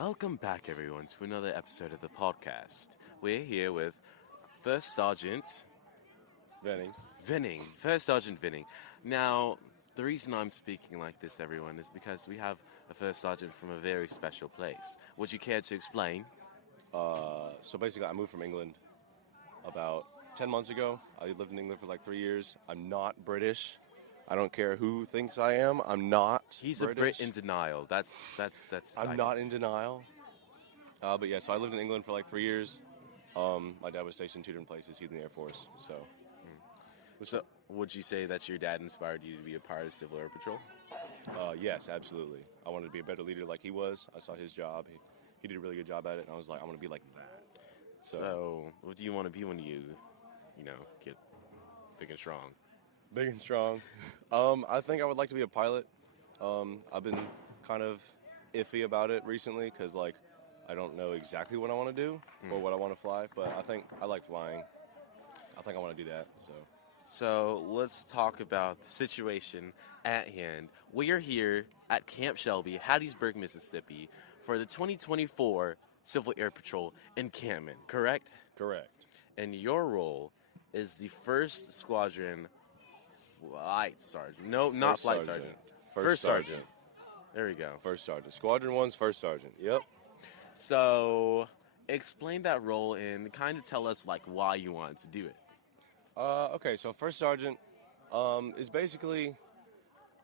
Welcome back, everyone, to another episode of the podcast. We're here with First Sergeant Venning. First Sergeant Venning. Now, the reason I'm speaking like this, everyone, is because we have a First Sergeant from a very special place. Would you care to explain? So basically, I moved from England about 10 months ago. I lived in England for like 3 years. I'm not British. I don't care who thinks I am. I'm not. He's British. a Brit in denial. That's. I'm not in denial. But yeah, so I lived in England for like 3 years. My dad was stationed in 2 different places. He was in the Air Force. So, would you say that your dad inspired you to be a part of Civil Air Patrol? Yes, absolutely. I wanted to be a better leader like he was. I saw his job. He did a really good job at it, and I was like, I want to be like that. So, what do you want to be when you get big and strong? Big and strong. I think I would like to be a pilot. I've been kind of iffy about it recently because, like, I don't know exactly what I want to do or what I want to fly, but I think I like flying. I think I want to do that. So let's talk about the situation at hand. We are here at Camp Shelby, Hattiesburg, Mississippi, for the 2024 Civil Air Patrol encampment, correct? Correct. And your role is the First Squadron Flight Sergeant. No, not First Flight Sergeant. Sergeant. First Sergeant. There we go. First Sergeant. Squadron 1's First Sergeant. Yep. So explain that role and kind of tell us like why you wanted to do it. Okay, so First Sergeant is basically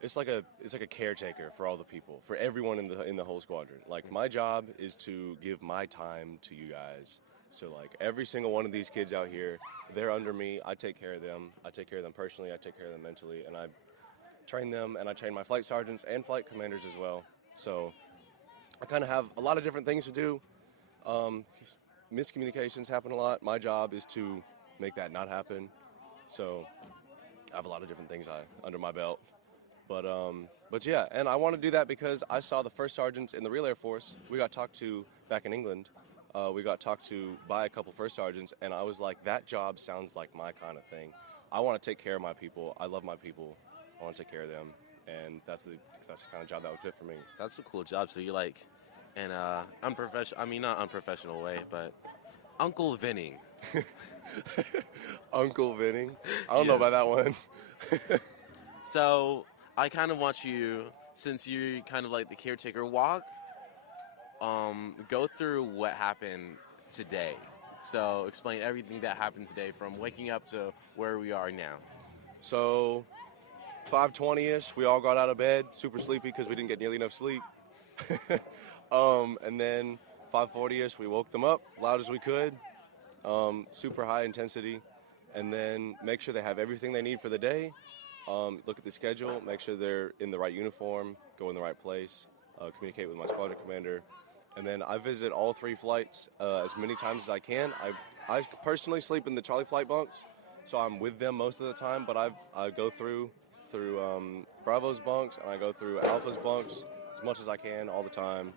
it's like a caretaker for all the people, for everyone in the whole squadron. Like, my job is to give my time to you guys. So like every single one of these kids out here, they're under me. I take care of them. I take care of them personally. I take care of them mentally, and I train them, and I train my flight sergeants and flight commanders as well. So I kind of have a lot of different things to do. Miscommunications happen a lot. My job is to make that not happen. So I have a lot of different things under my belt. But yeah, and I want to do that because I saw the first sergeants in the real Air Force. We got talked to back in England. We got talked to by a couple first sergeants, and I was like, that job sounds like my kind of thing. I want to take care of my people. I love my people. I want to take care of them, and that's the kind of job that would fit for me. That's a cool job. So you like, in a not unprofessional way, but Uncle Venning. Uncle Venning? I don't know about that one. So I kind of want you, since you're kind of like the caretaker, go through what happened today. So explain everything that happened today from waking up to where we are now. So 5:20ish, we all got out of bed, super sleepy because we didn't get nearly enough sleep. And then 5:40ish, we woke them up loud as we could, super high intensity, and then make sure they have everything they need for the day. Look at the schedule, make sure they're in the right uniform, go in the right place, communicate with my squadron commander. And then I visit all 3 flights as many times as I can. I personally sleep in the Charlie flight bunks, so I'm with them most of the time, but I go through Bravo's bunks, and I go through Alpha's bunks as much as I can all the time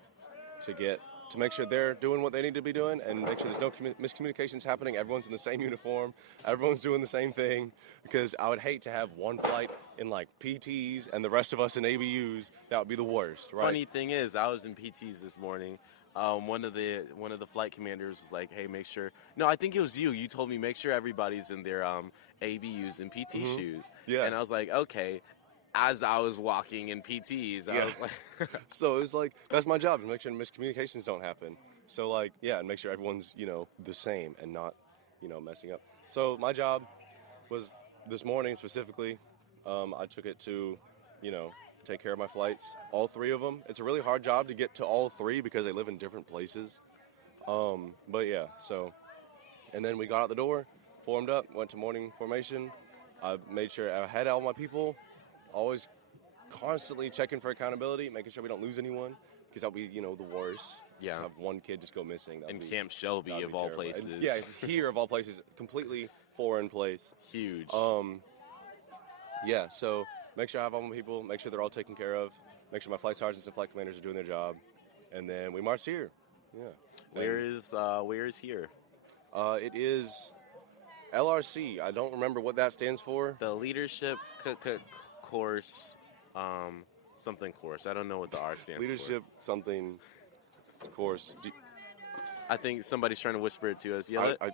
to make sure they're doing what they need to be doing and make sure there's no miscommunications happening. Everyone's in the same uniform. Everyone's doing the same thing, because I would hate to have one flight in like PTs and the rest of us in ABUs. That would be the worst, right? Funny thing is, I was in PTs this morning. One of the flight commanders was like, "Hey, make sure." No, I think it was you. You told me make sure everybody's in their ABUs and PT shoes. Yeah. And I was like, okay. As I was walking in PTs, I was like, so it was like, that's my job, to make sure miscommunications don't happen. So like, yeah, and make sure everyone's, the same and not, messing up. So my job was this morning specifically, I took it to, take care of my flights, all 3 of them. It's a really hard job to get to all 3 because they live in different places. But yeah, so, and then we got out the door, formed up, went to morning formation. I made sure I had all my people. Always constantly checking for accountability, making sure we don't lose anyone, because that would be, the worst. Yeah. Just have one kid just go missing. In Camp Shelby, of all places. And, yeah, here of all places, completely foreign place. Huge. Yeah, so make sure I have all my people, make sure they're all taken care of, make sure my flight sergeants and flight commanders are doing their job, and then we marched here. Yeah. Where is here? It is LRC. I don't remember what that stands for. The Leadership Course, something course. I don't know what the R stands Leadership for. something course. I think somebody's trying to whisper it to us. Yell it. I,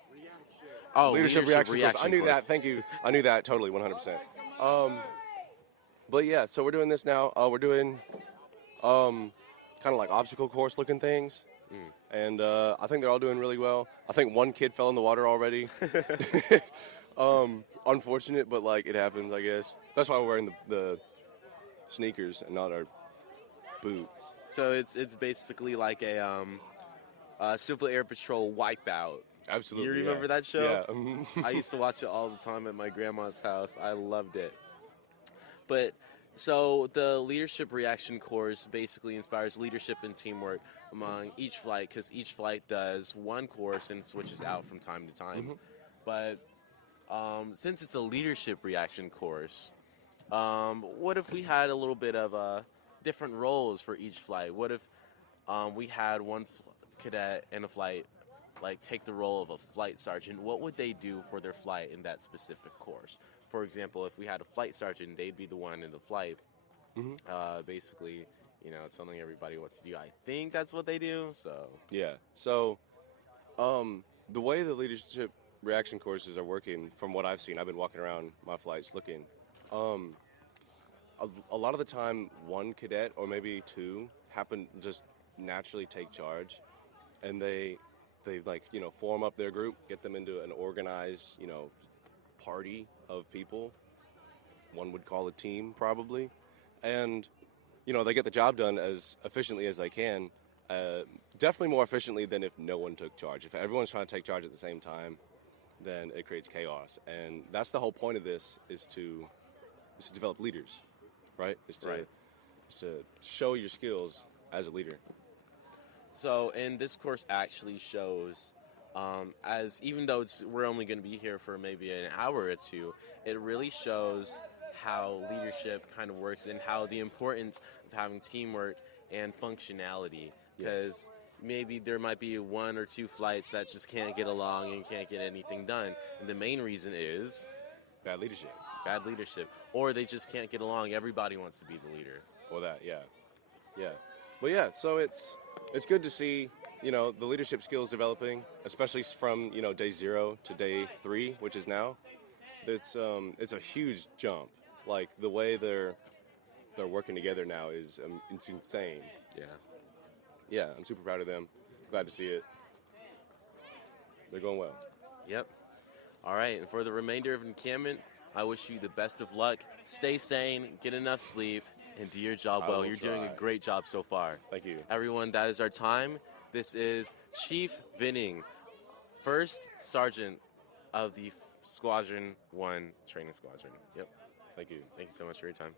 Oh, leadership reaction course. I knew course. that. Thank you. I knew that totally, 100%. But yeah, so we're doing this now. We're doing kind of like obstacle course looking things. And I think they're all doing really well. I think one kid fell in the water already. Unfortunate, but like it happens, I guess. That's why we're wearing the sneakers and not our boots. So it's basically like a Civil Air Patrol wipeout. Absolutely. You remember that show? Yeah. I used to watch it all the time at my grandma's house. I loved it. But so the leadership reaction course basically inspires leadership and teamwork among each flight, because each flight does one course and switches out from time to time. But since it's a leadership reaction course, what if we had a little bit of different roles for each flight? What if we had one cadet in a flight like take the role of a flight sergeant? What would they do for their flight in that specific course? For example, if we had a flight sergeant, they'd be the one in the flight, basically, telling everybody what to do. I think that's what they do. So Yeah. So the way the leadership reaction courses are working, from what I've seen, I've been walking around my flights looking. A lot of the time, one cadet or maybe two happen just naturally take charge, and they form up their group, get them into an organized party of people. One would call a team probably, and they get the job done as efficiently as they can. Definitely more efficiently than if no one took charge. If everyone's trying to take charge at the same time, then it creates chaos, and that's the whole point of this is to develop leaders, right? Is to show your skills as a leader. So, and this course actually shows, as even though we're only going to be here for maybe an hour or two, it really shows how leadership kind of works and how the importance of having teamwork and functionality. Because maybe there might be one or two flights that just can't get along and can't get anything done. And the main reason is Bad leadership. bad leadership. Or they just can't get along. Everybody wants to be the leader. Or that, yeah. Well, yeah, so it's good to see, the leadership skills developing, especially from, day 0 to day 3, which is now. It's a huge jump. Like, the way they're working together now is it's insane. Yeah, I'm super proud of them. Glad to see it. They're going well. Yep. All right, and for the remainder of encampment, I wish you the best of luck. Stay sane, get enough sleep, and do your job well. You're doing a great job so far. Thank you. Everyone, that is our time. This is Chief Venning, First Sergeant of the Squadron 1 Training Squadron. Yep. Thank you. Thank you so much for your time.